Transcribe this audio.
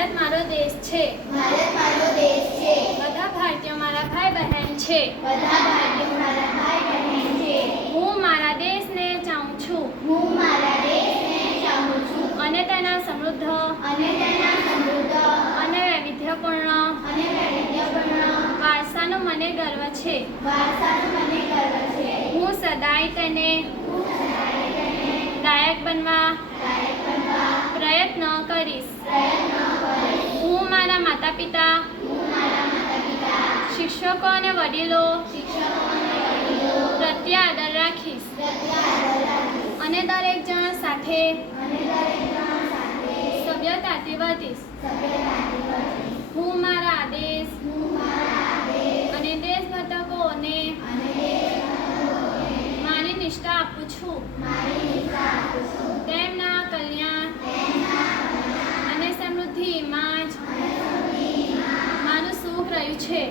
ભારત મારો દેશ છે. ભારત મારો દેશ છે. બધા ભારતીયો મારા ભાઈ બહેન છે. બધા ભારતીયો મારા ભાઈ બહેન છે. હું મારા દેશને ચાહું છું. હું મારા દેશને ચાહું છું. અને તેના સમૃદ્ધ અને તેના સમૃદ્ધ અને વૈવિધ્યપૂર્ણ વારસાનો મને ગર્વ છે. વારસાનો મને ગર્વ છે. હું સદાય તેને લાયક બનવા પ્રયત્ન કરીશ. હું મારા માતા પિતા, શિક્ષકો અને વડીલો પ્રત્યે આદર રાખીશ અને દરેક જણ સાથે સભ્યતાથી વધીશ. હું મારા આદેશ અને દેશભક્તોને મારી નિષ્ઠા આપું છું. તેમના કલ્યાણ અને સમૃદ્ધિમાં જ મારું સુખ રહ્યું છે.